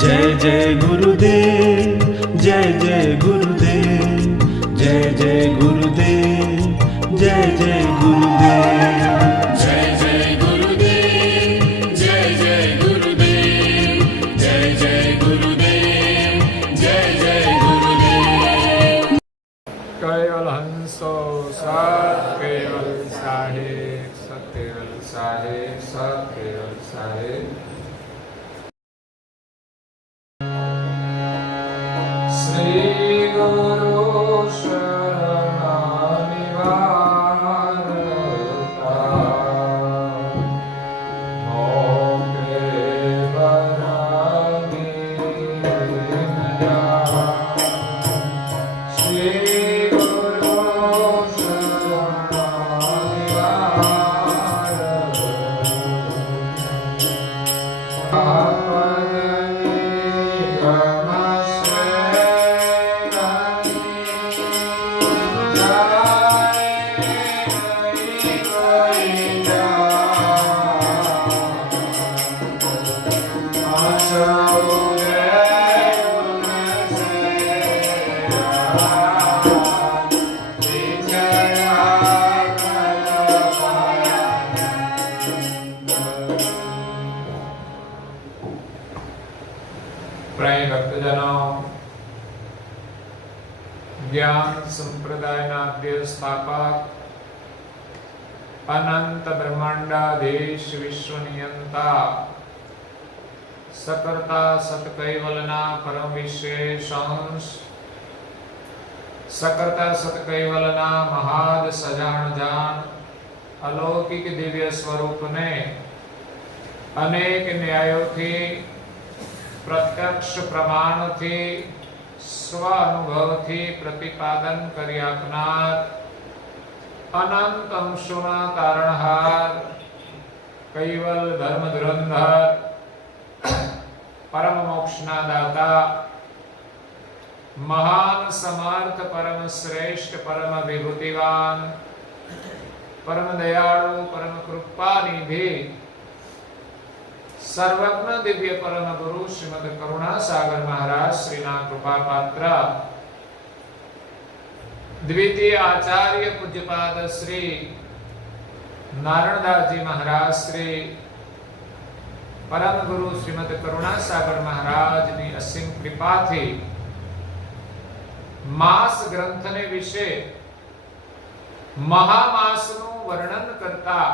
जय जय गुरुदेव, जय जय गुरुदेव, जय जय गुरुदेव, जय जय गुरुदेव, जय जय गुरुदेव, जय जय गुरुदेव, जय जय गुरुदेव, जय जय गुरुदेव। केवल हंसो सत केवल साहेब, सत केवल साहेब, सत केवल साहेब। श्री गुरु शरणानि वारता, मोक्षे वरानि विद्या। श्री गुरु शरणानि પ્રાય ભક્તજનો, જ્ઞાન સંપ્રદાયના અધ્ય સ્થાપક, અનંત બ્રહ્માંડાધીશ વિશ્વ નિયંતા, સકર્તા સતકૈવલના પરમ વિશેષ અંશ, સકર્તા સતકૈવલના મહાદ સજાણ જાણ, અલૌકિક દિવ્ય સ્વરૂપને અનેક ન્યાયોથી, પ્રત્યક્ષ પ્રમાણથી, સ્વ અનુભવથી પ્રતિપાદન કરી આપનાર, અનંત અંશોના તારણહાર, કૈવલ ધર્મ ધુરંધર, પરમ મોક્ષના દાતા, મહાન સમર્થ, પરમ શ્રેષ્ઠ, પરમ વિભૂતિવાન, પરમ દયાળુ, પરમ કૃપાનિધિ, સર્વજ્ઞ દિવ્ય પરમ ગુરુ શ્રીમદ કરુણા સાગર મહારાજ શ્રીના કૃપા પાત્ર, દ્વિતીય આચાર્ય પૂજ્યપાદ શ્રી નારણદાસજી મહારાજ શ્રી, પરમ ગુરુ શ્રીમદ કરુણા સાગર મહારાજની અસીમ કૃપાથી માસ ગ્રંથને વિશે મહામાસનું વર્ણન કરતા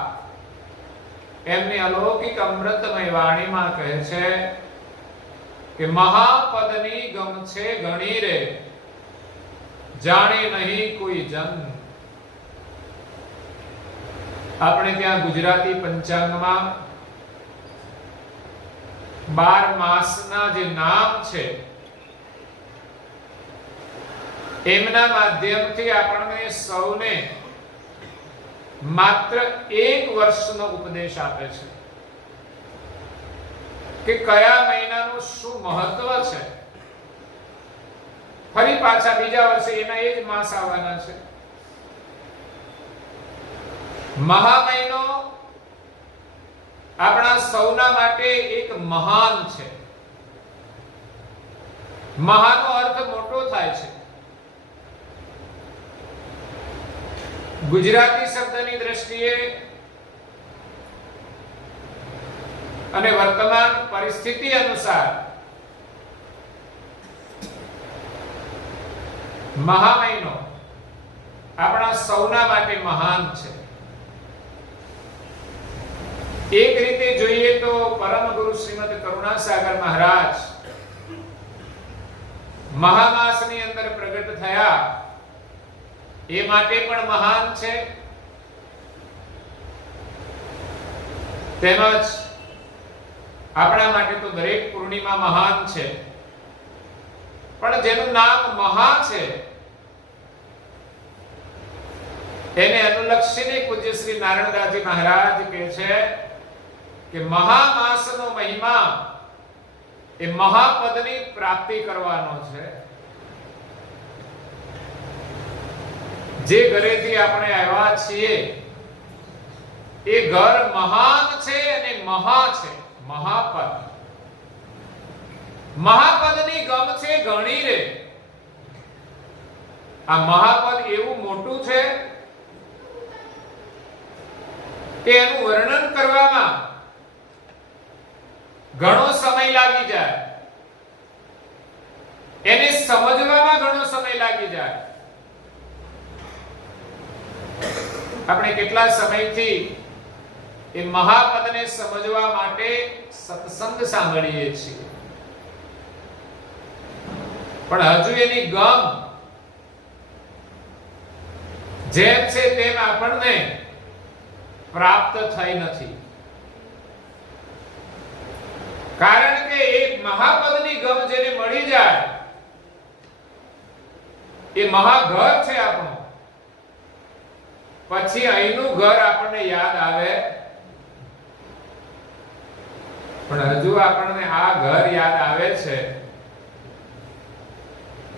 એમની અલૌકિક અમૃતમય વાણીમાં કહે છે કે મહાપદની ગમ છે ગણી રે, જાણે નહીં કોઈ જન. આપણે ત્યાં ગુજરાતી પંચાંગમાં 12 માસના જે નામ છે એમના માધ્યમથી આપણને સૌને માત્ર એક વર્ષનો ઉપદેશ આપે છે કે કયા મહિનાનું શું મહત્વ છે. ફરી પાછા બીજા વર્ષે એના એ જ માસ આવવાના છે. મહા મહિનો આપણા સૌના માટે એક મહાન છે. મહાનો અર્થ મોટો થાય છે. ગુજરાતી શબ્દની દ્રષ્ટિએ અને વર્તમાન પરિસ્થિતિ અનુસાર મહા મહિનો આપણા સૌના માટે મહાન છે. એક રીતે જોઈએ તો પરમ ગુરુ શ્રીમદ કરુણા સાગર મહારાજ મહામાસની અંદર પ્રગટ થયા એ માટે પણ મહાન છે, તેમજ આપણા માટે તો દરેક પૂર્ણિમા મહાન છે. પણ જેનું નામ મહા છે એને અનુલક્ષીને પૂજ્ય શ્રી નારણદાસજી મહારાજ કહે છે કે મહામાસનો મહિમા એ મહાપદની પ્રાપ્તિ કરવાનો છે. જે ઘરેથી આપણે આવ્યા છીએ એ ઘર મહાન છે અને મહા છે, મહાપદ. મહાપદની ગમ છે ઘણી રે. આ મહાપદ એવું મોટું છે કે એનું વર્ણન કરવામાં ઘણો સમય લાગી જાય, એને સમજવામાં ઘણો સમય લાગી જાય. આપણે કેટલા સમયથી એ મહાપદને સમજવા માટે સત્સંગ સાંભળીએ છીએ, પણ હજુ એની ગમ જેમ છે તેમ આપણને પ્રાપ્ત થઈ નથી. કારણ કે એક મહાપદની ગમ જેને મળી જાય એ મહાઘર છે આપણું. પછી અહીંનું ઘર આપણને યાદ આવે, પણ હજુ આપણને આ ઘર યાદ આવે છે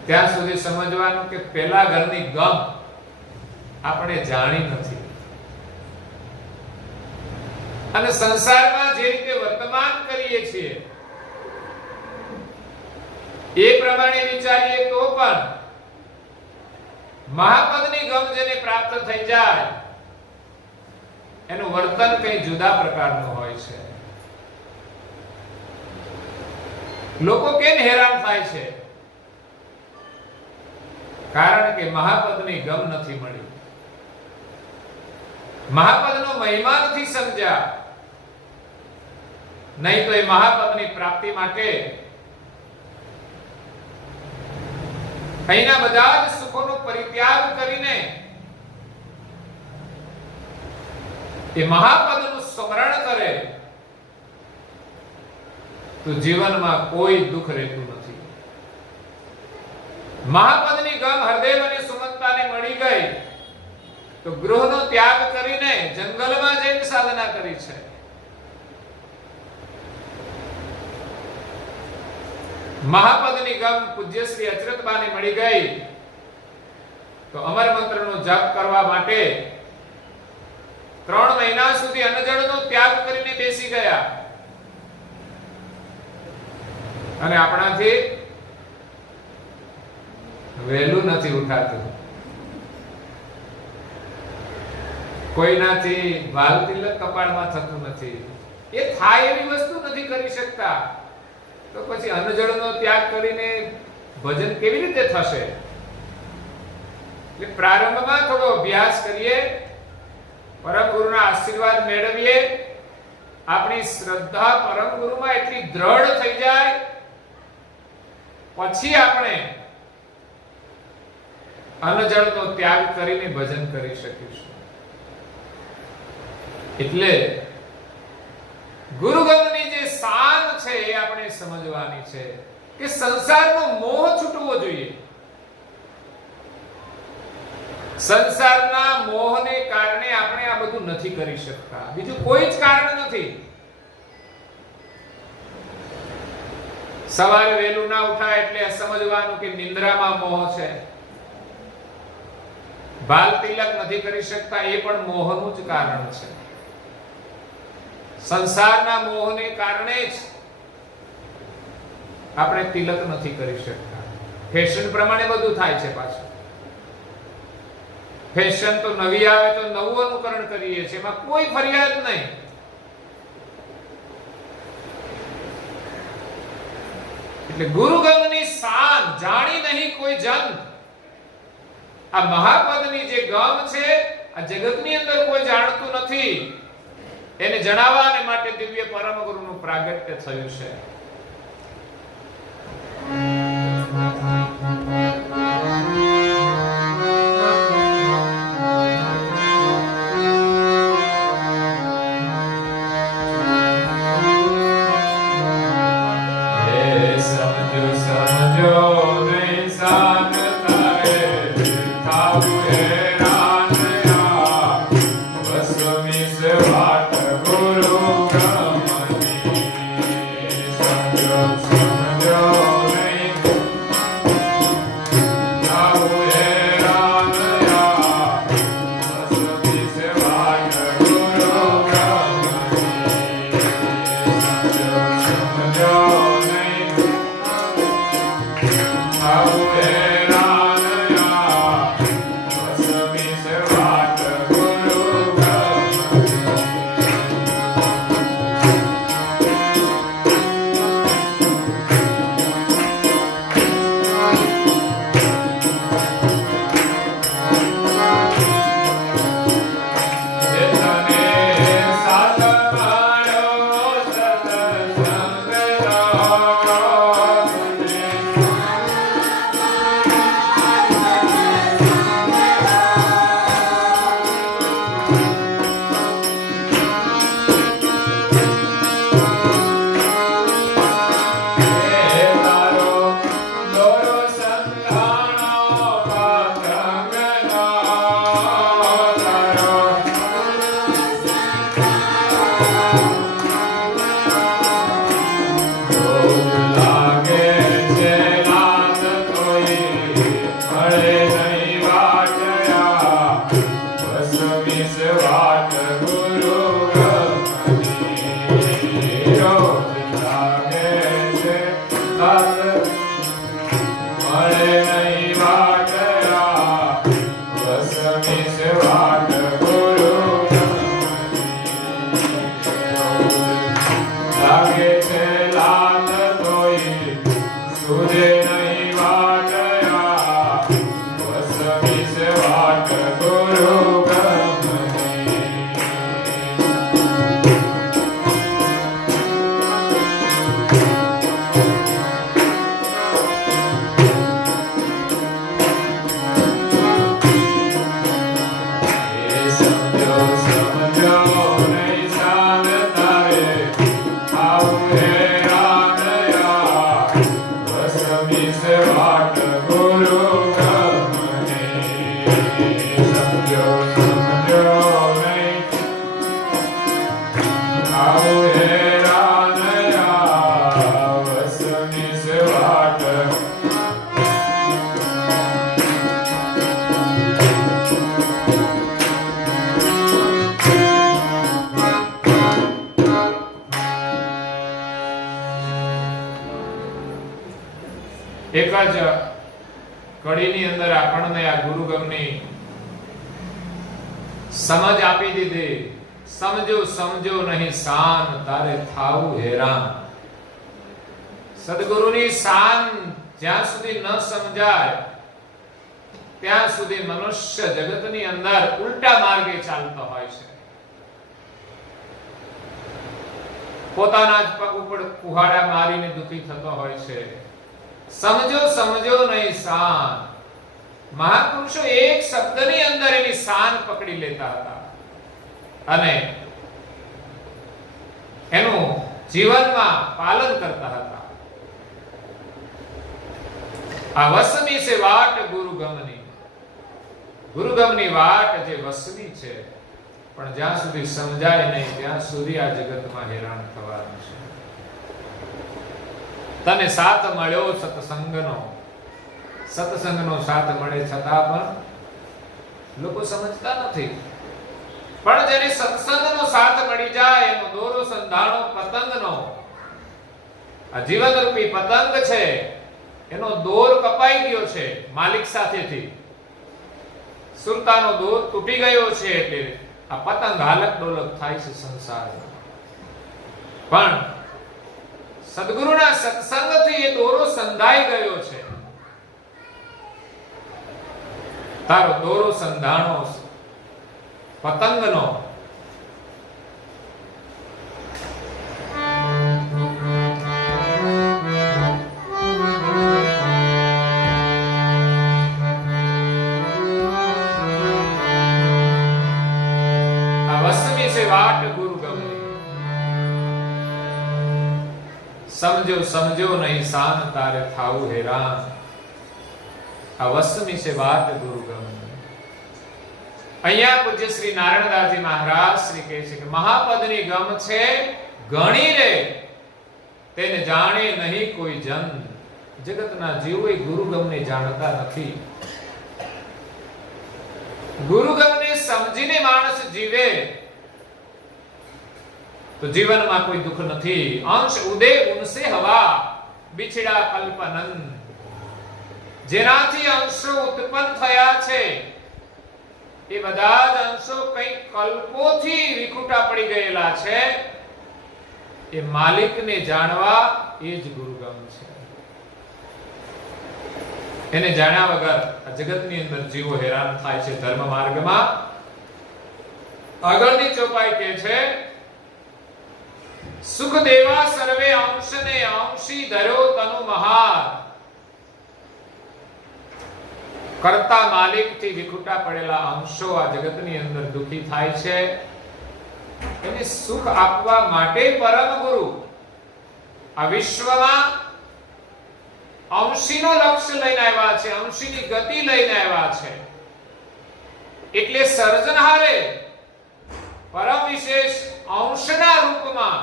ત્યાં સુધી સમજવાનું કે પેલા ઘરની ગમ આપણે જાણી નથી. અને સંસારમાં જે રીતે વર્તમાન કરીએ છીએ એ પ્રમાણે વિચારીએ તો પણ મહાપદની ગમ જેને પ્રાપ્ત થઈ જાય એનું વર્તન કઈ જુદા પ્રકારનું હોય છે. લોકો કેમ હેરાન થાય છે? કારણ કે મહાપદની ગમ નથી મળી, મહાપદનો મહિમા નથી સમજ્યા. નહીં તો એ મહાપદની પ્રાપ્તિ માટે અહીંના બધા જ સુખોનો પરિત્યાગ કરીને એ મહાપદનું સ્મરણ કરે તો જીવનમાં કોઈ દુઃખ રહેતું નથી. મહાપદની ગમ હરદેવ અને સુમંતાને મળી ગઈ તો ગૃહનો ત્યાગ કરીને જંગલમાં જઈને સાધના કરી છે. મહાપદની ગમ પૂજ્ય શ્રી અચરતબાને મળી ગઈ તો અમર મંત્રનો જપ કરવા માટે 3 મહિના સુધી અન્નજળનો ત્યાગ કરીને બેસી ગયા. અને આપણાથી વહેલું નથી ઉઠાતું, કોઈનાથી વાલ તિલક કપાળમાં થતું નથી. એ થાય એવી વસ્તુ નથી કરી શકતા, તો પછી અન્નજળનો ત્યાગ કરીને ભજન કેવી રીતે થશે? એટલે પ્રારંભમાં થોડો અભ્યાસ કરીએ, પરમ ગુરુના આશીર્વાદ મેળવીએ, આપણી શ્રદ્ધા પરમ ગુરુમાં એટલી દ્રઢ થઈ જાય પછી આપણે અન્નજળનો ત્યાગ કરીને ભજન કરી શકીશું. એટલે ગુરુગમની જે શાન છે એ આપણે સમજવાની છે કે સંસારનો મોહ છૂટવો જોઈએ. સંસારના મોહને કારણે આપણે આ બધું નથી કરી શકતા, બીજું કોઈ જ કારણ નથી. સવારે વહેલું ના ઉઠાય એટલે સમજવાનું કે નિંદ્રામાં મોહ છે. બાલ તિલક નથી કરી શકતા એ પણ મોહનું જ કારણ છે. સંસારના મોહને કારણે જ આપણે તિલક નથી કરી શકતા. ફેશન પ્રમાણે બધું થાય છે. પાછું ફેશન તો નવી આવે તો નવું અનુકરણ કરીએ છીએ, એમાં કોઈ ફરિયાદ નહીં. એટલે ગુરુગમની શાન જાણી નહીં કોઈ જન. આ મહાપદની જે ગમ છે આ જગતની અંદર કોઈ જાણતું નથી. એને જણાવવાને માટે દિવ્ય પરમ ગુરુનું પ્રાગટ્ય થયું છે. તત મળે નહીં વાટયા વસમીશ વાટ ગુરુ લાગે છે લાલ તોય સુધે નહીં વાટયા વસમીશ વાટ ગુરુ એક જ કડીની અંદર આપણને આ ગુરુગમની સમજ આપી દીધી. સમજો સમજો નહીં શાન તારે થાવું હેરાન. સદગુરુની શાન જ્યાં સુધી ન સમજાય ત્યાં સુધી મનુષ્ય જગતની અંદર ઉલટા માર્ગે ચાલતો હોય છે. પોતાના જ પગ ઉપર કુહાડા મારીને દુખી થતો હોય છે. સમજો સમજો નહીં શાન. મહાપુરુષો એક શબ્દની અંદર એની શાન પકડી લેતા હતા અને એનું જીવનમાં પાલન કરતા હતા. આ વસમી છે વાટ ગુરુગમની. ગુરુગમની વાટ જે વસવી છે, પણ જ્યાં સુધી સમજાય નહીં ત્યાં સુધી આ જગતમાં હેરાન થવાનું છે. તને સાથ મળ્યો સત્સંગનો. સત્સંગનો સાથ મળે છતાં પણ લોકો સમજતા નથી. પણ જેને સત્સંગનો સાથ મળી જાય એનો દોરો સંધાણો પતંગનો. આ જીવનરૂપી પતંગ છે, એનો દોર કપાઈ ગયો છે માલિક સાથેથી. સુરતાનો દોર તૂટી ગયો છે એટલે આ પતંગ હાલક ડોલક થાય છે સંસારમાં. પણ સદગુરુના સત્સંગથી એ દોરો સંધાઈ ગયો છે. તારો દોરો સંધાણો પતંગનો. આ વસમી છે વાટ ગુરુગમની. સમજો સમજો નહીં શાન તારે થાવું હેરાન. આ વસમી છે વાત ગુરુગમની. અહીંયા પૂજ્ય શ્રી નારાયણદાસજી મહારાજ શ્રી કહે છે કે મહાપદની ગમ છે ગણી રે તેને જાણે નહીં કોઈ જન. જગતના જીવો ગુરુગમને જાણતા નથી. ગુરુગમને સમજીને માણસ જીવે તો જીવનમાં કોઈ દુઃખ નથી. અંશ ઉદે ઉનસે હવા બિછડા કલ્પનંદ. જેનાથી અંશો ઉત્પન્ન થયા છે એ બધા જ અંશો કઈ કલ્પોથી વિખૂટા પડી ગયેલા છે. એ માલિકને જાણવા એ જ ગુરુગમ છે. એને જાણ્યા વગર આ જગતની અંદર જીવો હેરાન થાય છે ધર્મ માર્ગમાં. આગળની ચોપાઈ કે છે સુખ દેવા સર્વે અંશને અંશી ધર્યો તનુ મહાર. કરતા માલિક થી વિખૂટા પડેલા અંશો આ જગતની અંદર દુખી થાય છે. એને સુખ આપવા માટે પરમ ગુરુ આ વિશ્વમાં અંશીનો લક્ષ્ય લઈને આવ્યા છે, અંશીની ગતિ લઈને આવ્યા છે. એટલે સર્જનહારે પરમ વિશેષ અંશના રૂપમાં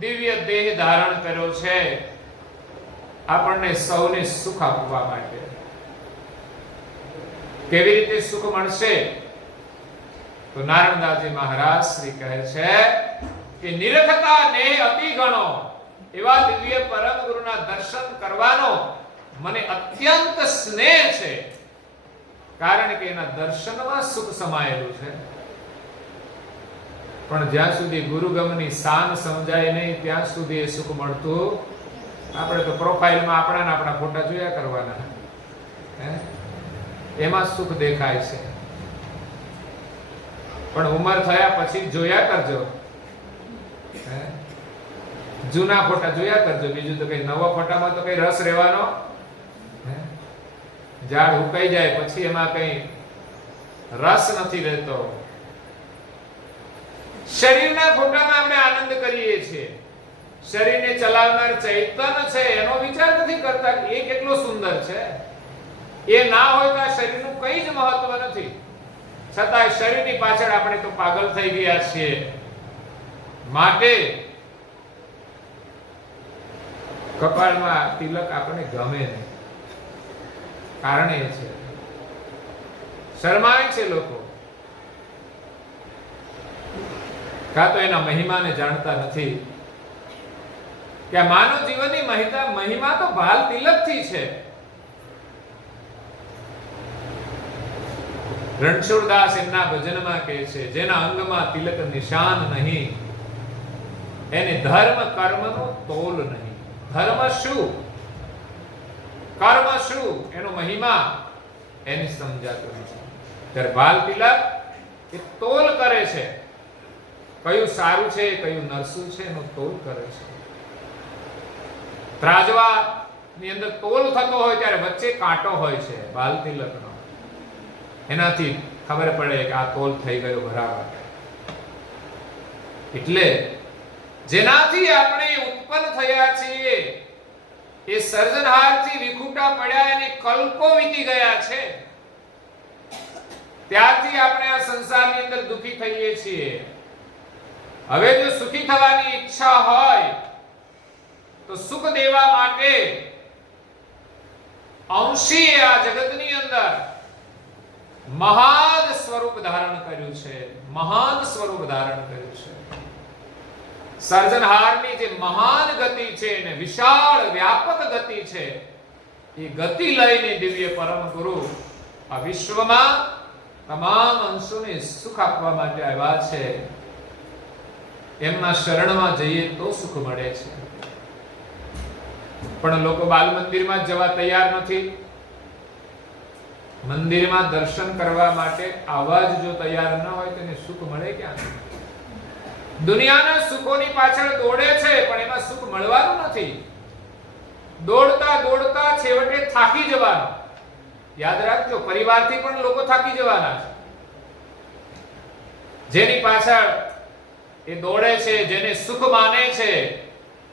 દિવ્ય દેહ ધારણ કર્યો છે આપણને સૌને સુખ આપવા માટે. કેવી રીતે સુખ મળશે? તો નારાયણદાસજી મહારાજ શ્રી કહે છે કે નિરખતા ને અતિ ગણો એવા દિવ્ય પરમ ગુરુના દર્શન કરવાનો મને અત્યંત સ્નેહ છે, કારણ કે એના દર્શનમાં સુખ સમાયેલું છે. પણ જ્યાં સુધી ગુરુગમની શાન સમજાય નહીં ત્યાં સુધી એ સુખ મળતું. આપણે તો પ્રોફાઇલમાં આપણા ફોટા જોયા કરવાના, એમાં સુખ દેખાય છે. પણ ઉંમર થયા પછી જોયા કરજો, જૂના ફોટા જોયા કરજો. બીજું તો કઈ નવા ફોટામાં તો કઈ રસ રહેવાનો. ઝાડ ઉકાઈ જાય પછી એમાં કઈ રસ નથી રહેતો. શરીરના ફોટામાં આપણે આનંદ કરીએ છીએ. શરીરને ચલાવનાર ચૈતન્ય છે એનો વિચાર નથી કરતા કે એ કેટલો સુંદર છે. એ ના હોય તો આ શરીરનું કઈ જ મહત્વ નથી. છતાં શરીરની પાછળ આપણે તો પાગલ થઈ ગયા છીએ. માટે કપાળમાં તિલક આપણને ગમે નહીં. કારણ એ છે શરમાય છે લોકો, કાં તો એના મહિમાને જાણતા નથી કે આ માનવ જીવનની મહિમા તો ભાલ તિલકથી છે. રણછોડદાસ એમના ભજનમાં કહે છે, જેના અંગમાં તિલક નિશાન નહીં એને ધર્મ કર્મનો તોલ નહીં. ધર્મ શું, કર્મ શું, એનો મહિમા એને સમજાતો નથી. ત્યારે બાલ તિલક એ તોલ કરે છે, કયું સારું છે કયું નરસું છે એનો તોલ કરે છે. ત્રાજવા ની અંદર તોલ થતો હોય ત્યારે વચ્ચે કાંટો હોય છે બાલ તિલકનો. એનાથી ખબર પડે કે આ તોલ થઈ ગયો બરાબર. એટલે જેનાથી આપણે ઉત્પન્ન થયા છીએ એ સર્જનહારથી વિખૂટા પડ્યા અને કલ્પો વીતી ગયા છે. ત્યારથી આપણે આ સંસારની અંદર દુખી થઈએ છીએ. હવે જો સુખી થવાની ઈચ્છા હોય તો સુખ દેવા માટે અંશીએ આ જગતની અંદર મહાન સ્વરૂપ ધારણ કર્યું છે. મહાન સ્વરૂપ ધારણ કર્યું છે. સર્જનહારની જે મહાન ગતિ છે ને વિશાળ વ્યાપક ગતિ છે, એ ગતિ લઈને દિવ્ય પરમ ગુરુ આ વિશ્વમાં તમામ અંશોને સુખ આપવા માટે આવ્યા છે. એમના શરણમાં જઈએ તો સુખ મળે છે. પણ લોકો બાલ મંદિરમાં જવા તૈયાર નથી. મંદિરમાં દર્શન કરવા માટે આવા જ જો તૈયાર ન હોય તેને સુખ મળે ક્યાં? દુનિયાના સુખોની પાછળ દોડે છે પણ એમાં સુખ મળવાનું નથી. દોડતા દોડતા છેવટે થાકી જવાનું. યાદ રાખજો, પરિવારથી પણ લોકો થાકી જવાના છે. જેની પાછળ એ દોડે છે, જેને સુખ માને છે,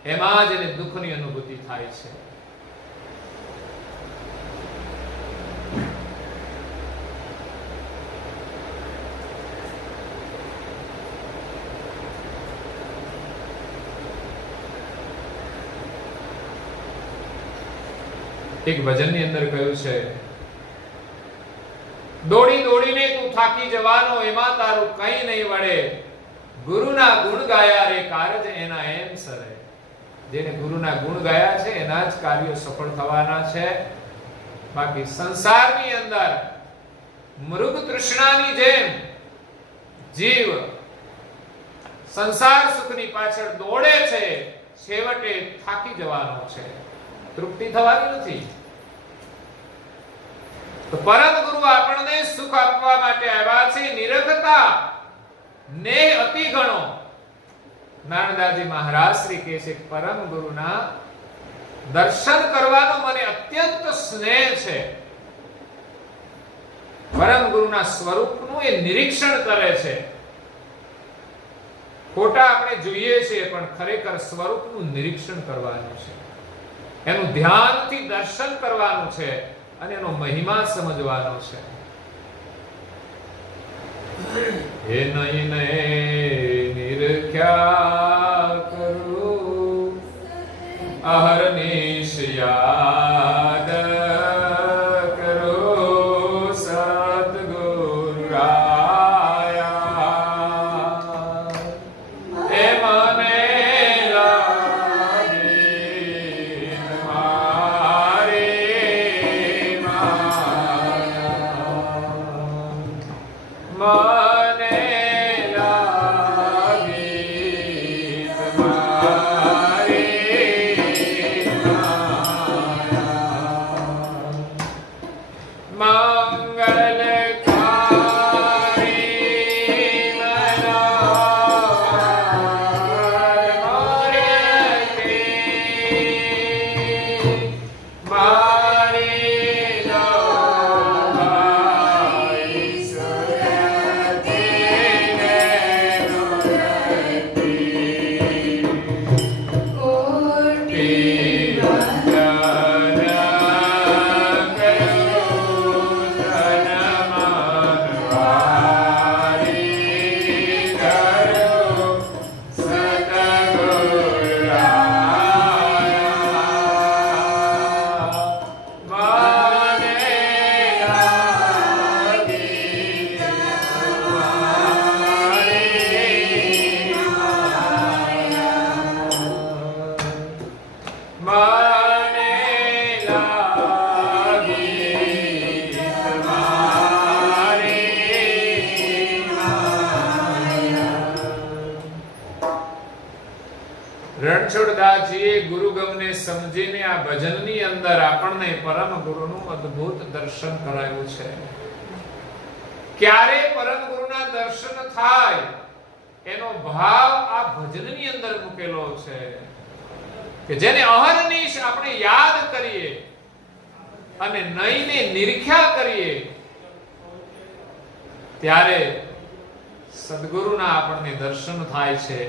એમાં જ એને દુઃખની અનુભૂતિ થાય છે. એક ભજનની અંદર કહ્યું છે, દોડી દોડીને તું થાકી જવાનો, એમાં તારું કઈ નહીં વળે. ગુરુના ગુણ ગાયા રે કારજ એના એમ સરે. જેને ગુરુના ગુણ ગાયા છે એના જ કાર્યો સફળ થવાના છે. બાકી સંસારની અંદર મૃગ તૃષ્ણાની જેમ જીવ સંસાર સુખની પાછળ દોડે છે, છેવટે થાકી જવાનો છે, તૃપ્તિ થવાની નથી. તો પરમ ગુરુ આપણને સુખ આપવા માટે આવ્યા છે. નિરખતા ને અતિ ગણો. નારદાજી મહારાજ શ્રી કહે છે, પરમ ગુરુના દર્શન કરવાનો મને અત્યંત સ્નેહ છે. પરમ ગુરુના સ્વરૂપનું એ નિરીક્ષણ કરે છે. ફોટા આપણે જોઈએ છીએ પણ ખરેખર સ્વરૂપનું નિરીક્ષણ કરવાનું છે. એનું ધ્યાનથી દર્શન કરવાનું છે અને એનો મહિમા સમજવાનો છે. હે નયને નિરખ્યા કરું અહર્નિશ યાદ કરો સતગુરુ રાયા. એ મને લાગે રસોડદાસજીએ ગુરુગમને સમજીને આ ભજનની અંદર આપણને પરમ ગુરુનું અદ્ભુત દર્શન કરાયું છે. ક્યારે પરમ ગુરુના દર્શન થાય એનો ભાવ આ ભજનની અંદર મૂકેલો છે કે જેને અહર્નિશ આપણે યાદ કરીએ અને નઈને નિરીખ્યા કરીએ ત્યારે સદગુરુના આપણને દર્શન થાય છે.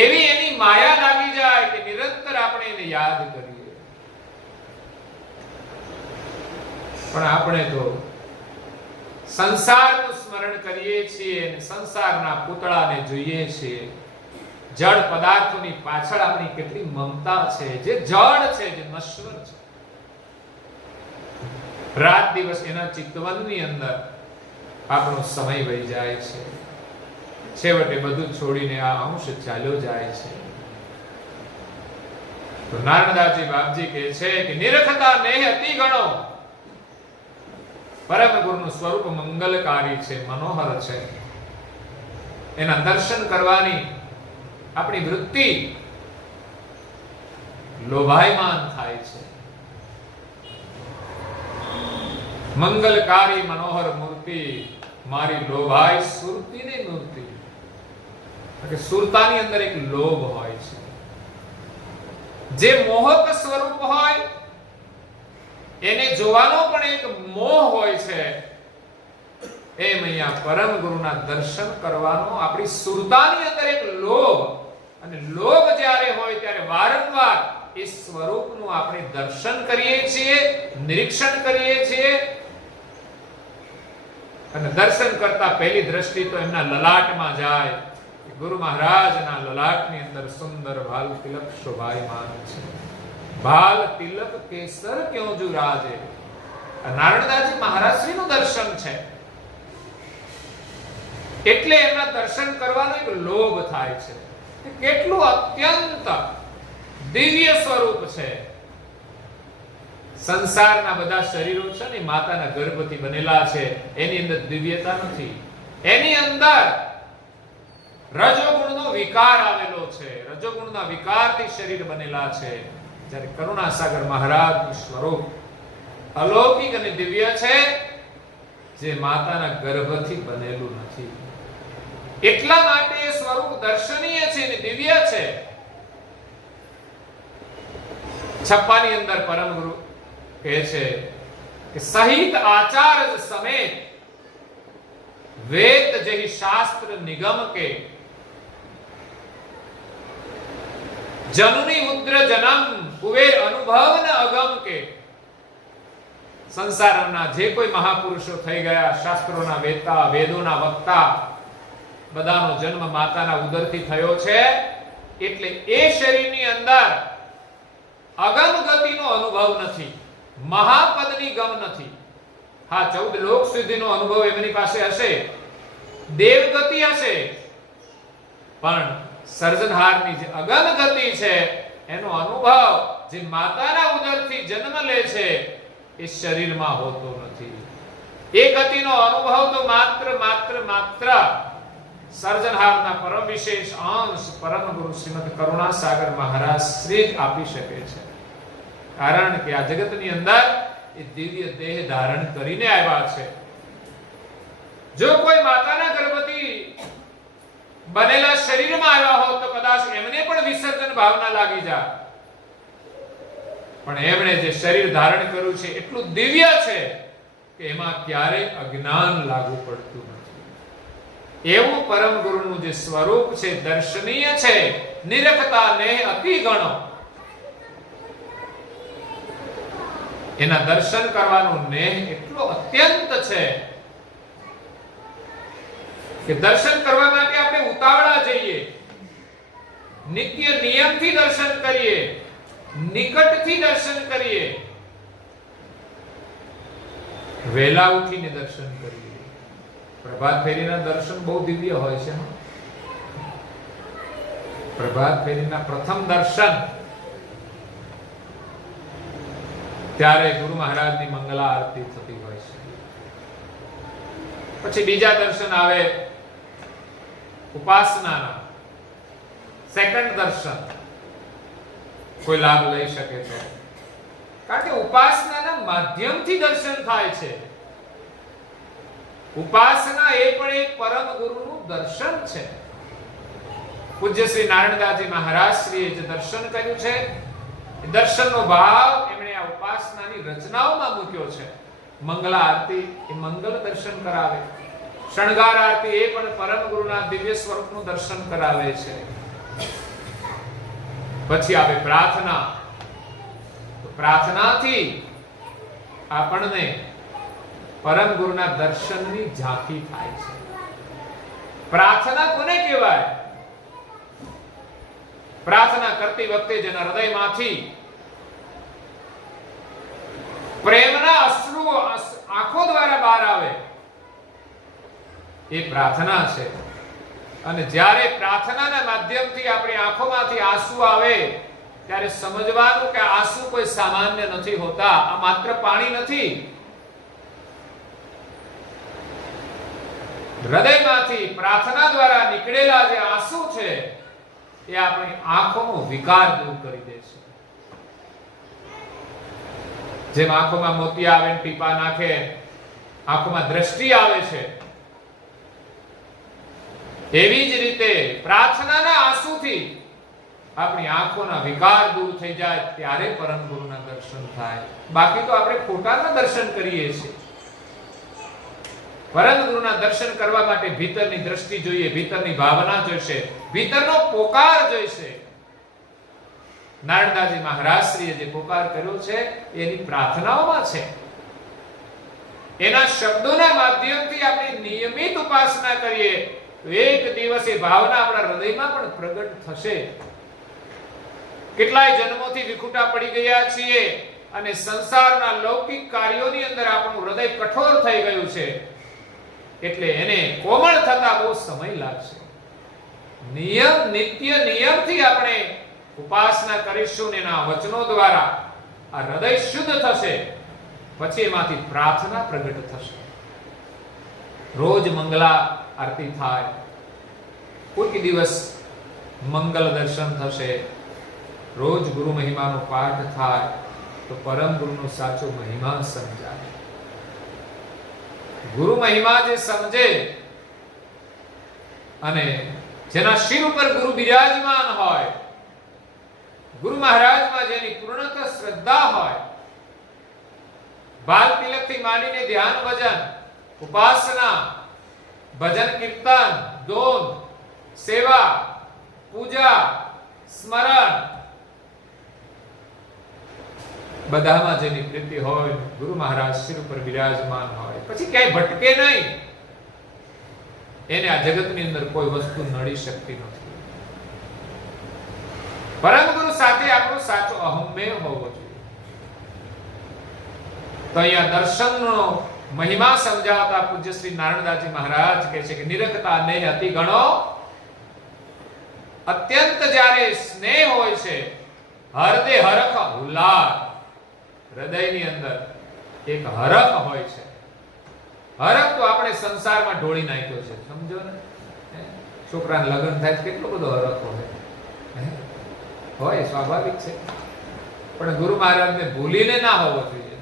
એવી એની માયા લાગી જાય કે નિરંતર આપણે એને યાદ કરીએ. પણ આપણે તો સંસારનું સ્મરણ કરીએ છીએ અને સંસારના પૂતળાને જોઈએ છીએ. જળ પદાર્થોની પાછળ આપણી કેટલી મમતા છે, જે જળ છે, જે નશ્વર છે. રાત દિવસ એના ચિતવનની અંદર આપણો સમય વહી જાય છે. છેવટે બધું છોડીને આ અંશ ચાલ્યો જાય છે. તો નારણદાસજી બાપજી કહે છે કે નિરખતા નેહ અતિ ગણો. પરમ ગુરુનું સ્વરૂપ મંગલકારી છે, મનોહર છે. એના દર્શન કરવાની આપણી વૃત્તિ લોભાયમાન થાય છે. મંગલકારી મનોહર મૂર્તિ મારી લોભાય સુરતીની મૂર્તિ. કે સુરતાની અંદર એક લોભ હોય છે, જે મોહક સ્વરૂપ હોય એને જોવાનો પણ એક મોહ હોય છે. એમ અહીંયા પરમ ગુરુના દર્શન કરવાનો આપણી સુરતાની અંદર એક લોભ, અને લોભ જ્યારે હોય ત્યારે વારંવાર એ સ્વરૂપનું આપણે દર્શન કરીએ છીએ, નિરીક્ષણ કરીએ છીએ. અને દર્શન કરતા પહેલી દ્રષ્ટિ તો એમના લલાટમાં જાય. ગુરુ મહારાજના લલાટની અંદર સુંદર ભાલ તિલક શોભાયમાન છે. ભાલ તિલક કેસર ક્યોં જુ રાજે. નારણદાસજી મહારાજશ્રીનું દર્શન છે એટલે એમના દર્શન કરવાનો એક લોભ થાય છે. કેટલું અત્યંત દિવ્ય સ્વરૂપ છે. સંસારના બધા શરીરો છે ને માતાના ગર્ભથી બનેલા છે, એની અંદર દિવ્યતા નથી. એની અંદર રજોગુણનો વિકાર આવેલો છે. રજોગુણના વિકારથી શરીર બનેલા છે. જ્યારે કરુણાસાગર મહારાજનું સ્વરૂપ અલૌકિક અને દિવ્ય છે, જે માતાના ગર્ભથી બનેલું નથી. એટલા માટે એ સ્વરૂપ દર્શનીય છે અને દિવ્ય છે. છપ્પાની અંદર પરમ ગુરુ કહે છે કે સહિત આચાર સમેત વેદ જેહી શાસ્ત્ર નિગમ કે જનુની મુદ્ર જનમ કુવેર અનુભવ ન અગમ કે. સંસારના જે કોઈ મહાપુરુષો થઈ ગયા, શાસ્ત્રોના વેદતા, વેદોના વક્તા, બધાનો જન્મ માતાના ઉદરથી થયો છે. એટલે એ શરીરની અંદર અગમ ગતિનો અનુભવ નથી, મહાપદની ગમ નથી. હા, 14 લોક સુધીનો અનુભવ એમની પાસે હશે, દેવ ગતિ હશે, પણ સર્જનહારની જે અગમ ગતિ છે એનો અનુભવ જે માતાના ઉદરથી જન્મ લે છે એ શરીરમાં હોતો નથી. એ ગતિનો અનુભવ તો માત્ર સર્જનહારના પરમ વિશેષ અંશ પરમ ગુરુ શ્રીમદ કરુણાસાગર મહારાજ શ્રી જ આપી શકે છે. કારણ કે આ જગતની અંદર એ દિવ્ય દેહ ધારણ કરીને આવ્યા છે. જો કોઈ માતાના ગર્ભથી બનેલા શરીરમાં આવ્યા હોત તો કદાચ એમને પણ વિસર્જન ભાવના લાગી જાય. પણ એમણે જે શરીર ધારણ કર્યું છે એટલું દિવ્ય છે કે એમાં ક્યારેય અજ્ઞાન લાગુ પડતું નથી. એવું પરમ ગુરુનું જે સ્વરૂપ છે દર્શનીય છે. નિરખતા નેહ અતિ ગણો. એના દર્શન કરવાનો નેહ એટલો અત્યંત છે કે દર્શન કરવા માટે આપણે ઉતાવળા જઈએ, નિત્ય નિયમથી દર્શન કરીએ, નિકટથી દર્શન કરીએ, વહેલા ઉઠીને દર્શન કરીએ. પ્રભાત ફેરીના દર્શન બહુ દિવ્ય હોય છે. પ્રભાત ફેરીના પ્રથમ દર્શન ત્યારે ગુરુ મહારાજની મંગલા આરતી થતી હોય છે. પછી બીજા દર્શન આવે ઉપાસનાના, સેકન્ડ દર્શન કોઈ લાભ લઈ શકે તો. કારણ કે ઉપાસનાના માધ્યમથી દર્શન થાય છે. ઉપાસના એ પણ એક પરમ ગુરુનું દર્શન છે. પૂજ્ય શ્રી નારાયણદાસજી મહારાજ શ્રીએ જે દર્શન કર્યું છે એ દર્શનનો ભાવ એમણે આ ઉપાસનાની રચનાઓમાં મૂક્યો છે. મંગલા આરતી એ મંગલ દર્શન કરાવે, શણગાર આરતી એ પણ પરમ ગુરુના દિવ્ય સ્વરૂપનું દર્શન કરાવે છે. પછી આવે પ્રાર્થના. તો પ્રાર્થનાથી આપણને પરમ ગુરુના દર્શનની ઝાંખી થાય છે. પ્રાર્થના કોને કહેવાય? પ્રાર્થના કરતી વખતે જેના હૃદયમાંથી પ્રેમના અશ્રુઓ આંખો દ્વારા બહાર આવે એ પ્રાર્થના છે. અને જ્યારે પ્રાર્થનાના માધ્યમથી આપણી આંખોમાંથી આંસુ આવે ત્યારે સમજવાનું કે આંસુ કોઈ સામાન્ય નથી હોતા. આ માત્ર પાણી નથી. હૃદયમાંથી પ્રાર્થના દ્વારા નીકળેલા જે આંસુ છે એ આપણી આંખોનો વિકાર દૂર કરી દે છે. જેમ આંખોમાં મોતી આવે, ટીપા નાખે, આંખોમાં દ્રષ્ટિ આવે છે, એવી જ રીતે પ્રાર્થનાના આંસુથી આપણી આંખોના વિકાર દૂર થઈ જાય ત્યારે પરમ ગુરુના દર્શન થાય. બાકી તો આપણે ખોટાના દર્શન કરીએ છીએ. પરમ ગુરુના દર્શન કરવા માટે ભીતરની દ્રષ્ટિ જોઈએ, ભીતરની ભાવના જોઈશે, ભીતરનો પોકાર જોઈશે. નારાયણદાસજી મહારાજ શ્રીએ જે પોકાર કર્યો છે એની પ્રાર્થનાઓમાં છે. એના શબ્દોના માધ્યમથી આપણે નિયમિત ઉપાસના કરીએ તો એક દિવસ એ ભાવના આપણા હૃદયમાં પણ પ્રગટ થશે. કેટલાય જન્મોથી વિખૂટા પડી ગયા છીએ અને સંસારના લૌકિક કાર્યોની અંદર આપણું હૃદય કઠોર થઈ ગયું છે, એટલે એને કોમળ થતા બહુ સમય લાગશે. નિત્ય નિયમથી આપણે ઉપાસના કરીશું, એના વચનો દ્વારા આ હૃદય શુદ્ધ થશે. પછી એમાંથી પ્રાર્થના પ્રગટ થશે. રોજ મંગલા આરતી થાય, કોઈક દિવસ મંગલ દર્શન થશે, રોજ ગુરુ મહિમાનો પાઠ થાય તો પરમ ગુરુનો સાચો મહિમા સમજાય. ગુરુ મહિમા જે સમજે અને જેના શિર ઉપર ગુરુ બિરાજમાન હોય, ગુરુ મહારાજમાં જેની પૂર્ણત શ્રદ્ધા હોય, બાલ તિલકથી માંડીને ધ્યાન ભજન, ઉપાસના, ભજન કીર્તન, દોન, સેવા, પૂજા, સ્મરણ, બધામાં જેની પ્રીતિ હોય, ગુરુ મહારાજ શિર ઉપર બિરાજમાન હોય, પછી ક્યાંય ભટકે નહીં, એને આ જગતની અંદર કોઈ વસ્તુ નડી શકતી નથી. પરમ ગુરુ સાથે આપણો સાચો અહંમેવ હોવો જોઈએ. તો અહીંયા દર્શનનો મહિમા સમજાવતા પૂજ્ય શ્રી નારાયણદાસજી મહારાજ કહે છે કે નિરખતા નેહ અતિ ગણો, અત્યંત જ્યારે સ્નેહ હોય છે, હરદે હરખ હુલાર, હૃદયની અંદર એક હરખ હોય છે. હરખ તો આપણે સંસારમાં ઢોળી નાખ્યો છે, સમજો ને. છોકરાને લગ્ન થાય કેટલો બધો હરખ હોય, સ્વાભાવિક છે. પણ ગુરુ મહારાજને ભૂલીને ના હોવો જોઈએ.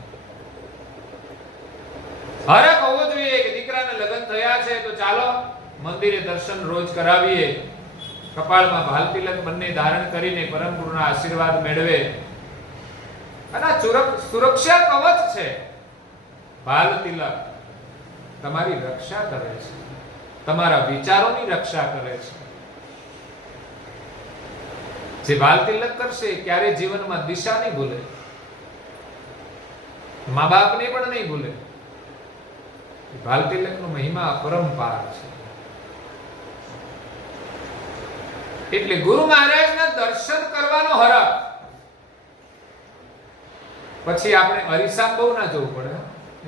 હરખ હોવો જોઈએ કે દીકરાને લગ્ન થયા છે તો ચાલો મંદિરે દર્શન રોજ કરાવીએ, કપાળમાં ભાલ તિલક બંને ધારણ કરીને પરમ ગુરુના આશીર્વાદ મેળવે. અને સુરક્ષા કવચ છે. ભાલ તિલક તમારી રક્ષા કરે છે, તમારા વિચારોની રક્ષા કરે છે. જે ભાલ તિલક કરશે ક્યારે જીવનમાં દિશા નહીં ભૂલે, મા બાપને પણ નહીં ભૂલે. ભાલ તિલકનો મહિમા અપરંપાર છે. એટલે ગુરુ મહારાજના દર્શન કરવાનો હરખ. પછી આપણે અરીસામ બહુ ના જોવું પડે.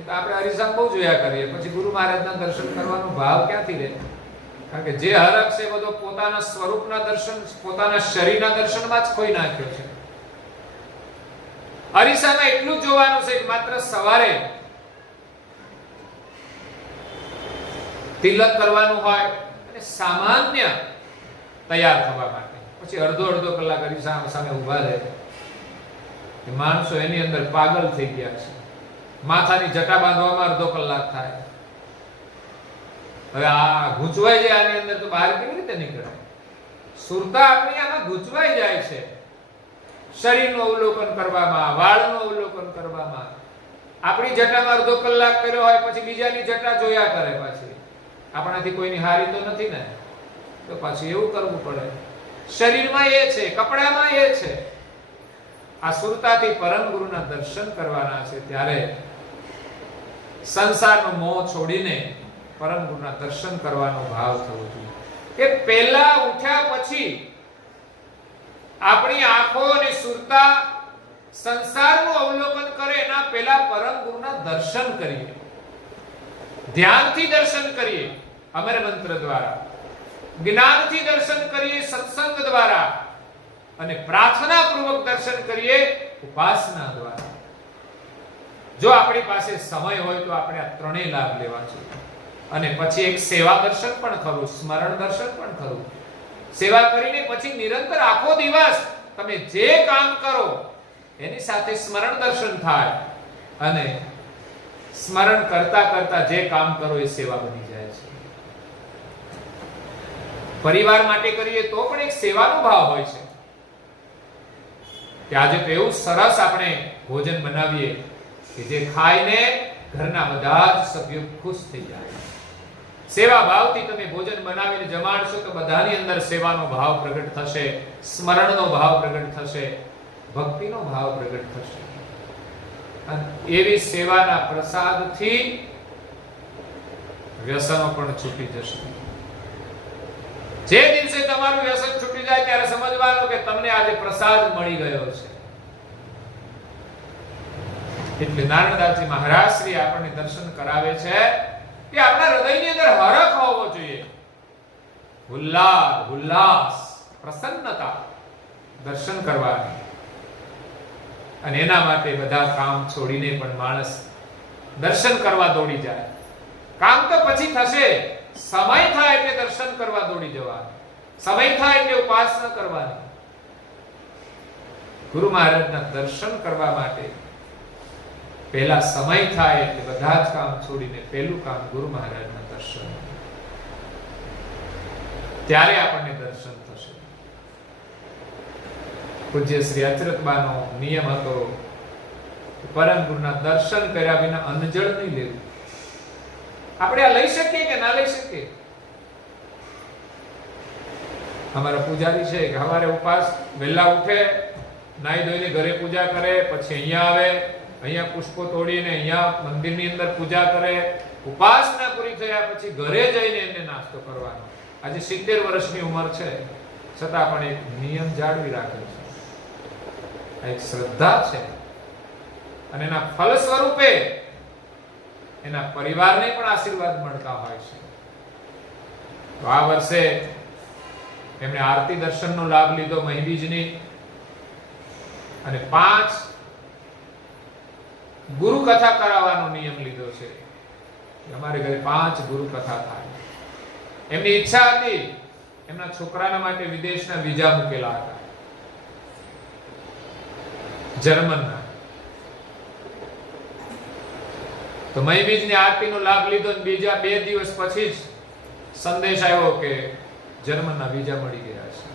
આપણે અરીસામ બહુ જોયા કરીએ, પછી ગુરુ મહારાજના દર્શન કરવાનો ભાવ ક્યાંથી રહે? કારણ કે જે હરખ છે બધો પોતાના સ્વરૂપના દર્શન, પોતાના શરીરના દર્શનમાં જ ખોઈ નાખ્યો છે. અરીસામાં એટલું જ જોવાનું છે કે માત્ર સવારે તિલક કરવાનું હોય અને સામાન્ય તૈયાર થવા માટે, પછી અડધો કલાક અરીસા સામે ઊભા રહે, કે માણસો એની અંદર પાગલ થઈ ગયા છે. માથાની જટા બાંધવામાં અડધો કલાક થાય. હવે આ ગૂંચવાઈ જાય આની અંદર તો બહાર કેવી રીતે નીકળે? સુરતા આપણી આમાં ગૂંચવાઈ જાય છે. શરીરનું અવલોકન કરવામાં, વાળનું અવલોકન કરવામાં. આપણી જટામાં અડધો કલાક કર્યો હોય પછી બીજાની જટા જોયા કરે. પાછી આપણાથી કોઈની હારી તો નથી ને, તો પાછું એવું કરવું પડે. શરીરમાં એ છે, કપડામાં એ છે. આ સુરતાથી પરમ ગુરુના દર્શન કરવાના છે ત્યારે સંસારનો મોહ છોડીને પરમ ગુરુના દર્શન કરવાનો ભાવ થવો જોઈએ. કે પહેલા ઉઠ્યા પછી આપણી આંખો અને સુરતા સંસારનું અવલોકન કરે એના પહેલા પરમ ગુરુના દર્શન કરીએ, ધ્યાનથી દર્શન કરીએ, અમર મંત્ર દ્વારા, જ્ઞાનથી દર્શન કરીએ, સત્સંગ દ્વારા, અને પ્રાર્થના પૂર્વક દર્શન કરીએ ઉપાસના દ્વારા. જો આપણી પાસે સમય હોય તો આપણે આ ત્રણેય લાભ લેવા જોઈએ. અને પછી એક સેવા દર્શન પણ ખરું, સ્મરણ દર્શન પણ ખરું. સેવા કરીને પછી નિરંતર આખો દિવસ તમે જે કામ કરો એની સાથે સ્મરણ દર્શન થાય, અને સ્મરણ કરતા કરતા જે કામ કરો એ સેવા બની જાય છે. પરિવાર માટે કરીએ તો પણ એક સેવાનો ભાવ હોય છે કે આજે તો એવું સરસ આપણે ભોજન બનાવીએ કે જે ખાઈને ઘરના બધા જ સભ્યો ખુશ થઈ જાય. સેવા ભાવથી તમે ભોજન બનાવીને જમાડશો તો બધાની અંદર સેવાનો ભાવ પ્રગટ થશે, સ્મરણનો ભાવ પ્રગટ થશે, ભક્તિનો ભાવ પ્રગટ થશે. અને એવી સેવાના પ્રસાદથી વ્યસનો પણ છૂટી જશે. જે દિવસે તમારું વ્યસન છૂટી જાય ત્યારે સમજવાનું કે તમને આજે પ્રસાદ મળી ગયો છે. એટલે નારણદાસજી મહારાજ શ્રી આપણને દર્શન કરાવે છે કે આપણા હૃદયની અંદર હરખ હોવો જોઈએ, ઉલ્લાસ, પ્રસન્નતા દર્શન કરવાની. અને એના માટે બધા કામ છોડીને પણ માણસ દર્શન કરવા દોડી જાય. કામ તો પછી થશે, સમય થાય એટલે દર્શન કરવા દોડી જવાનું, સમય થાય એટલે ઉપાસના કરવાની. ગુરુ મહારાજના દર્શન કરવા માટે પહેલા સમય થાય એટલે બધા જ કામ છોડીને પહેલું કામ ગુરુ મહારાજના દર્શન. ત્યારે આપણને દર્શન થશે. પૂજ્ય શ્રી અચરતબાનો નિયમ હતો પરમ ગુરુના દર્શન કર્યા વિના અન્નજળ નહીં લેવું. આપણે આ લઈ શકીએ કે ના લઈ શકીએ? અમારા પૂજારી છે કે સવારે ઉપાસ વહેલા ઉઠે, નાઈ ધોઈને ઘરે પૂજા કરે, પછી અહીંયા આવે, અહીંયા પુષ્પો તોડીને અહીંયા મંદિરની અંદર પૂજા કરે, ઉપાસના પૂરી થયા પછી ઘરે જઈને એને નાસ્તો કરવાનો. આજે 70 વર્ષની ઉંમર છે છતાં પણ એક નિયમ જાળવી રાખે છે. આ એક શ્રદ્ધા છે, અને એના ફલ સ્વરૂપે એના પરિવારને પણ આશીર્વાદ મળતા હોય છે. તો આ વર્ષે એમણે આરતી દર્શનનો લાભ લીધો મહીબીજની, અને 5 ગુરુ કથા કરાવવાનો નિયમ લીધો છે. અમારે ઘરે 5 ગુરુ કથા થાય. એમની ઈચ્છા હતી, એમના છોકરાના માટે વિદેશના વિઝા મૂકેલા હતા, જર્મનના. તો મહીબીજની આરતીનો લાભ લીધો, અને બીજા 2 દિવસ પછી જ સંદેશ આવ્યો કે જર્મનના વિઝા મળી ગયા છે.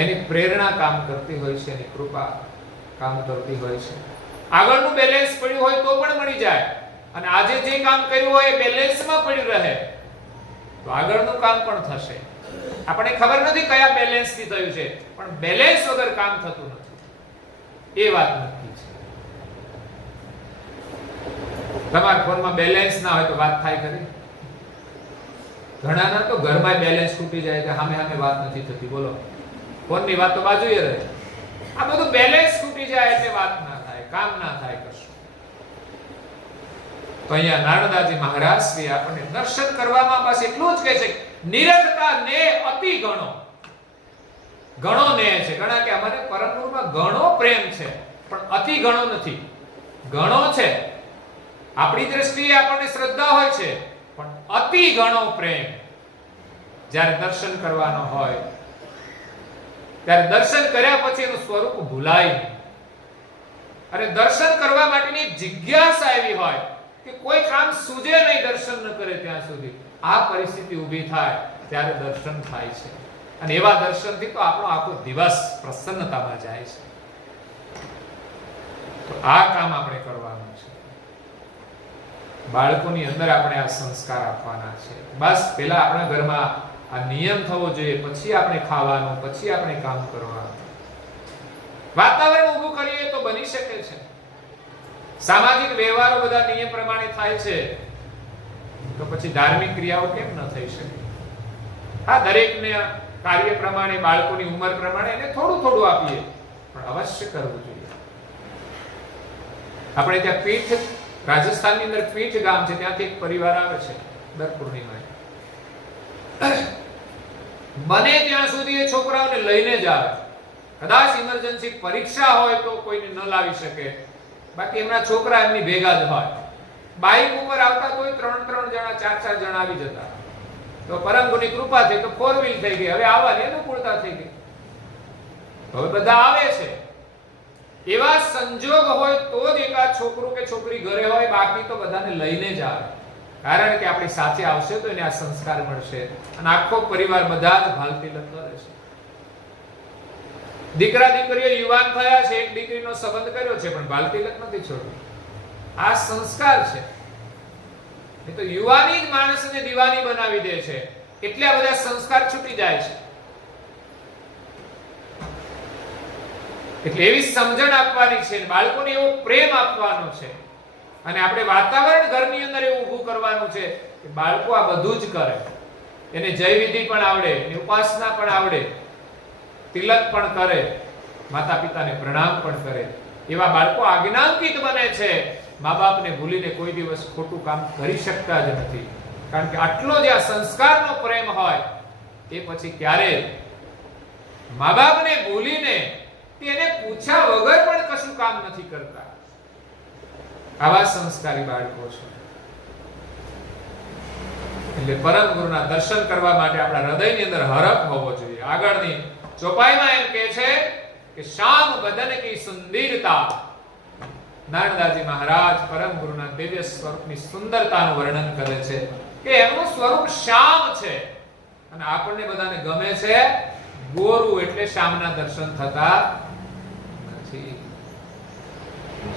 એની પ્રેરણા કામ કરતી હોય છે, એની કૃપા કામ કરતી હોય છે. આગળનું બેલેન્સ પડ્યું હોય તો પણ મળી જાય, અને આજે જે કામ કર્યું હોય એ બેલેન્સમાં પડ્યું રહે તો આગળનું કામ પણ થશે. આપણે ખબર નથી કયા બેલેન્સથી થયું છે, પણ બેલેન્સ વગર કામ થતું નથી, એ વાત નક્કી છે. તમારા ફોનમાં બેલેન્સ ના હોય તો વાત થાય ખરી? ઘણાના તો ઘરમાં બેલેન્સ તૂટી જાય કે સામે સામે વાત નથી થતી. બોલો, ફોનની વાત તો બાજુએ રહે. આ બધું બેલેન્સ તૂટી જાય એટલે વાત ના થાય, કામ ના થાય કશું. તો અહીંયા નારણદાસજી મહારાજ શ્રી આપણને દર્શન કરવામાં બસ એટલું જ કહે છે, નિરખતા ને અતિ ગણો. ગણો ને છે, ઘણા કે અમારે પરમપુરમાં ઘણો પ્રેમ છે, પણ અતિ ગણો નથી. ગણો છે, આપણી દ્રષ્ટિએ આપણને શ્રદ્ધા હોય છે, પણ અતિ ગણો પ્રેમ. જ્યારે દર્શન કરવાનો હોય, ત્યારે નિરખતા ને અતિ ગણો. ગણો ને છે, ઘણા કે અમારે પરમપુરમાં ઘણો પ્રેમ છે, પણ અતિ ગણો પ્રેમ. આપણી દ્રષ્ટિએ આપણને શ્રદ્ધા હોય છે, પણ અતિ ગણો પ્રેમ. જ્યારે દર્શન કરવાનો હોય, ત્યારે નિરખતા ને અતિ ગણો પ્રેમ. જ્યારે દર્શન કરવાનો હોય, ત્યારે નિરખતા ને અતિ ગણો પ્રેમ. ત્યારે દર્શન કર્યા પછી એનું સ્વરૂપ ભૂલાય નહીં. અને દર્શન કરવા માટેની જિજ્ઞાસા એવી હોય કે કોઈ કામ સૂજે નહીં દર્શન ન કરે ત્યાં સુધી. આ પરિસ્થિતિ ઊભી થાય ત્યારે દર્શન થાય છે. અને એવા દર્શનથી તો આપણો આખો દિવસ પ્રસન્નતામાં જાય છે. તો આ કામ આપણે કરવાનું છે. બાળકોની અંદર આપણે આ સંસ્કાર આપવાના છે. બસ પહેલા આપણા ઘરમાં આ નિયમ થવો જોઈએ, પછી આપણે ખાવાનું, પછી આપણે કામ કરવાનું. વાતાવરણ ઊભું કરીએ તો બની શકે છે. સામાજિક વ્યવહારો બધા નિયમ પ્રમાણે થાય છે, તો પછી ધાર્મિક ક્રિયાઓ કેમ ન થઈ શકે? હા, દરેકને કાર્ય પ્રમાણે, બાળકોની ઉંમર પ્રમાણે એને થોડું થોડું આપીએ, પણ અવશ્ય કરવું જોઈએ. આપણે ત્યાં પીઠ, રાજસ્થાનની અંદર પીઠ ગામ છે, ત્યાંથી એક પરિવાર આવે છે દર પૂર્ણિમાએ. બને ત્યાં સુધી એ છોકરાઓને લઈને જ આવે. કદાચ ઇમરજન્સી પરીક્ષા હોય તો કોઈને ન લાવી શકે, બાકી એમના છોકરા એમની ભેગા જ હોય. બાઇક ઉપર આવતા તોય 3 જણા 4 જણા આવી જતા. તો પરમ ગુરુની કૃપાથી તો 4 વ્હીલ થઈ ગઈ, હવે આવવાની અનુકૂળતા થઈ ગઈ, હવે બધા આવે છે. એવા સંજોગ હોય તો જ એકાદ છોકરો કે છોકરી ઘરે હોય, બાકી તો બધાને લઈને જ આવે. કારણ કે આપણી સાથે આવશે તો એને આ સંસ્કાર મળશે. અને આખો પરિવાર બધા જ ભાલ તિલક કરે છે. દીકરા દીકરીઓ યુવાન થયા છે, એક દીકરીનો સંબંધ કર્યો છે, પણ ભાલ તિલક નથી છોડ્યું. આ સંસ્કાર છે. એ તો યુવાની જ માણસને દીવાની બનાવી દે છે. એટલે આ બધા સંસ્કાર છૂટી જાય છે. એટલે એવી સમજણ આપવાની છે, બાળકોને એવો પ્રેમ આપવાનો છે. અને આપણે વાતાવરણ ઘરની અંદર એવું ઊભું કરવાનું છે કે બાળકો આ બધું જ કરે. એને જય વિધિ પણ આવડે, એને ઉપાસના પણ આવડે, તિલક પણ કરે, માતા પિતાને પ્રણામ પણ કરે. એવા બાળકો આજ્ઞાંકિત બને છે. મા બાપને ભૂલીને કોઈ દિવસ ખોટું કામ કરી શકતા જ નથી. કારણ કે આટલો જે આ સંસ્કારનો પ્રેમ હોય એ પછી ક્યારે મા બાપને ભૂલીને તેને પૂછ્યા વગર પણ કશું કામ નથી કરતા. આવા સંસ્કારી બાળકો છે. એટલે પરમ ગુરુના દર્શન કરવા માટે આપણા હૃદયની અંદર હરખ હોવો જોઈએ. આગળની ચોપાઈમાં એમ કહે છે કે શ્યામ બદન કી સુંદરતા. નારદાજી મહારાજ પરમ ગુરુના દિવ્ય સ્વરૂપની સુંદરતાનું વર્ણન કરે છે કે એમનું સ્વરૂપ શ્યામ છે. અને આપણને બધાને ગમે છે ગોરું, એટલે શ્યામના દર્શન થતા નથી.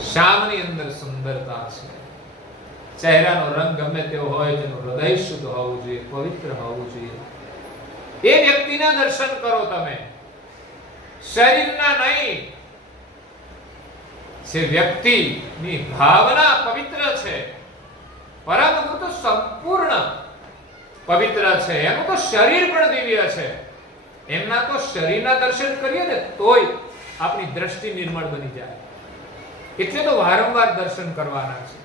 શ્યામની અંદર સુંદરતા છે. ચહેરાનો રંગ ગમે તેવો હોય, જેનું હૃદય શુદ્ધ હોવું જોઈએ, પવિત્ર હોવું જોઈએ. એ વ્યક્તિના દર્શન કરો તમે, શરીરના નહીં. જે વ્યક્તિની ભાવના પવિત્ર છે, પરમ ગુરુ તો સંપૂર્ણ પવિત્ર છે. એનું તો શરીર પણ દિવ્ય છે. એમના તો શરીરના દર્શન કરીએ ને તોય આપણી દ્રષ્ટિ નિર્મળ બની જાય. એટલે તો વારંવાર દર્શન કરવાના છે.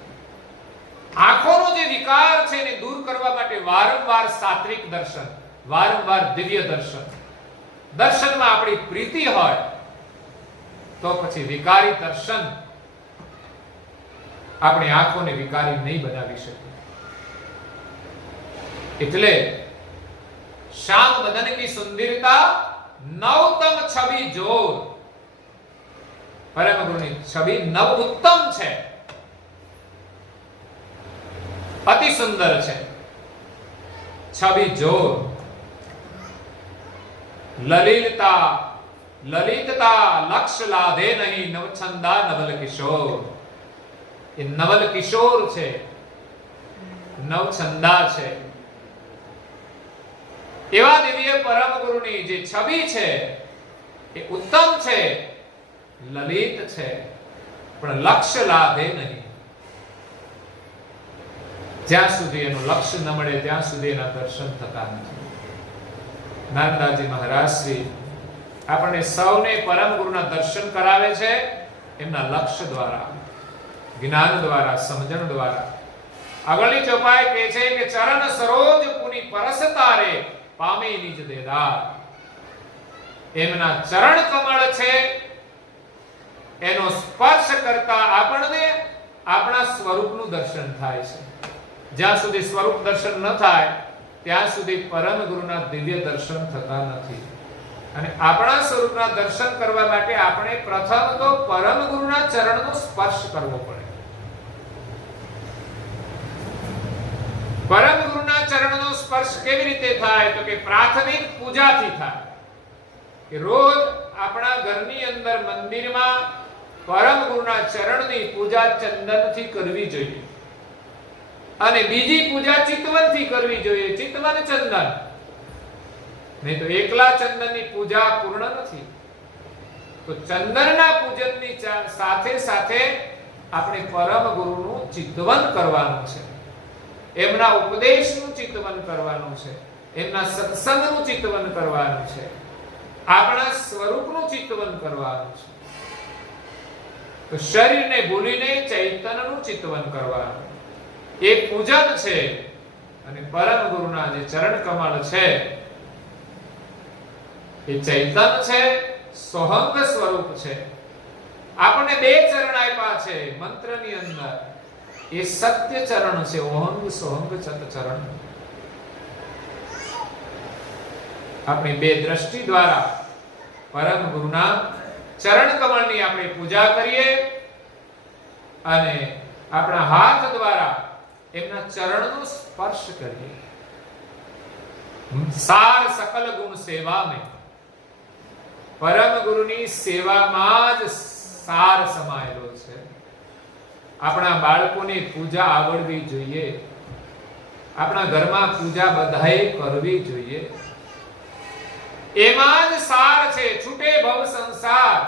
આંખોનો જે વિકાર છે એને દૂર કરવા માટે વારંવાર સાત્વિક દર્શન, વારંવાર દિવ્ય દર્શન. દર્શનમાં આપણી પ્રીતિ હોય તો પછી વિકારી દર્શન આપણી આંખોને વિકારી નહીં બનાવી શકે. એટલે શ્યામ બદન કી સુંદરતા નવતમ છબી જોર. પરમ ગુરુની છબી નવ ઉત્તમ છે, અતિ સુંદર છે. છબી જોર. લલિતતા લક્ષ લાધે નહીં, નવછંદા નવલ કિશોર. એ નવલ કિશોર છે, નવછંદા છે. એવા દિવ્ય પરમ ગુરુની જે છબી છે એ ઉત્તમ છે, લલિત છે, પણ લક્ષ્ય લાભે નહીં. જ્યાં સુધી એનું લક્ષ્ય ન મળે ત્યાં સુધી એના દર્શન થતા નથી. નારદાજી મહારાજ શ્રી આપણને સૌને પરમ ગુરુના દર્શન કરાવે છે એમના લક્ષ્ય દ્વારા, જ્ઞાન દ્વારા, સમજણ દ્વારા. આગળની ચોપાઈ કહે છે કે ચરણ સરોજ પુની પરસતારે પામે નિજ દેદાર. એમના ચરણ કમળ છે, એનો સ્પર્શ કરતા આપણને આપણા સ્વરૂપનું દર્શન થાય છે. જ્યાં સુધી સ્વરૂપ દર્શન ન થાય ત્યાં સુધી પરમ ગુરુના દિવ્ય દર્શન થતા નથી. અને આપણા સ્વરૂપના દર્શન કરવા માટે આપણે પ્રથમ તો પરમ ગુરુના ચરણનો સ્પર્શ કરવો પડે. પરમ ગુરુના ચરણનો સ્પર્શ કેવી રીતે થાય? તો કે પ્રાથમિક પૂજાથી થાય. કે રોજ આપણા ઘરની અંદર મંદિરમાં પરમ ગુરુના ચરણની પૂજા ચંદનથી કરવી જોઈએ. અને બીજી પૂજા ચિતવનથી કરવી જોઈએ. ચિતવન ચંદન. નહીં તો એકલા ચંદનની પૂજા પૂર્ણ નથી. તો ચંદનના પૂજનની સાથે સાથે આપણે પરમ ગુરુનું ચિતવન કરવાનું છે. એમના ઉપદેશનું ચિતવન કરવાનું છે. એમના સત્સંગનું ચિતવન કરવાનું છે. આપણા સ્વરૂપનું ચિતવન કરવાનું છે. તો શરીરને ભૂલીને ચૈતન્યનું ચિતવન કરવાનું એ પૂજન છે. અને પરમ ગુરુના જે ચરણ કમળ છે એ ચૈતન્ય છે, સોહંગ સ્વરૂપ છે. આપણને બે ચરણ આપ્યા છે મંત્રની અંદર. એ સત્ય ચરણ છે, ઓહંગ સોહંગ ચત ચરણ. આપણી બે દ્રષ્ટિ દ્વારા પરમ ગુરુના ચરણ કમળની આપણે પૂજા કરીએ અને આપણા હાથ દ્વારા એમના ચરણનો સ્પર્શ કરીએ. સાર સકલ ગુણ સેવા में પરમ ગુરુની સેવામાં જ સાર સમાયેલો છે. આપણા બાળકોની પૂજા આવડવી જોઈએ. આપણા ઘરમાં પૂજા બધાએ કરવી જોઈએ. એમાં જ સાર છે. છૂટે ભવ સંસાર.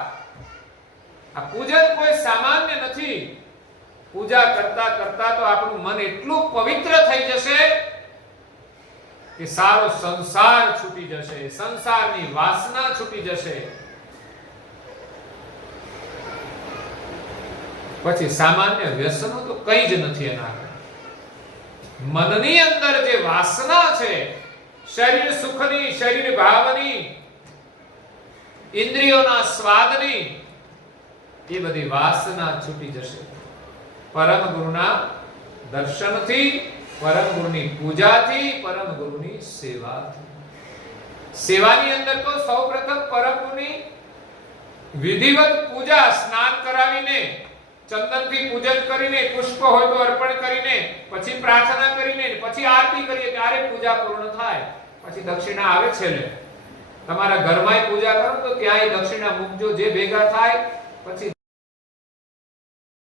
આ પૂજન કોઈ સામાન્ય નથી. પૂજા કરતા કરતા તો આપણું મન એટલું પવિત્ર થઈ જશે કે સારો સંસાર છૂટી જશે. સંસારની વાસના છૂટી જશે. પછી સામાન્ય વ્યસનો તો કંઈ જ નથી એના. મનની અંદર જે વાસના છે, શરીર સુખની, શરીર ભાવની, ઇન્દ્રિયોના સ્વાદની, એ બધી વાસના છૂટી જશે પરમ ગુરુના દર્શનથી, પરમ ગુરુની પૂજાથી, પરમ ગુરુની સેવાથી. સેવાની અંદર તો સૌપ્રથમ પરમ ગુરુની વિધિવત પૂજા, સ્નાન કરાવીને, ચંદનથી પૂજન કરીને, પુષ્પ હોય તો અર્પણ કરીને, પછી પ્રાર્થના કરીને, પછી આરતી કરીએ ત્યારે પૂજા પૂર્ણ થાય. પછી દક્ષિણા આવે છેલ્લે. તમારા ઘરમાં પૂજા કરો તો ત્યાંય દક્ષિણા મૂકજો જે ભેગા થાય. પછી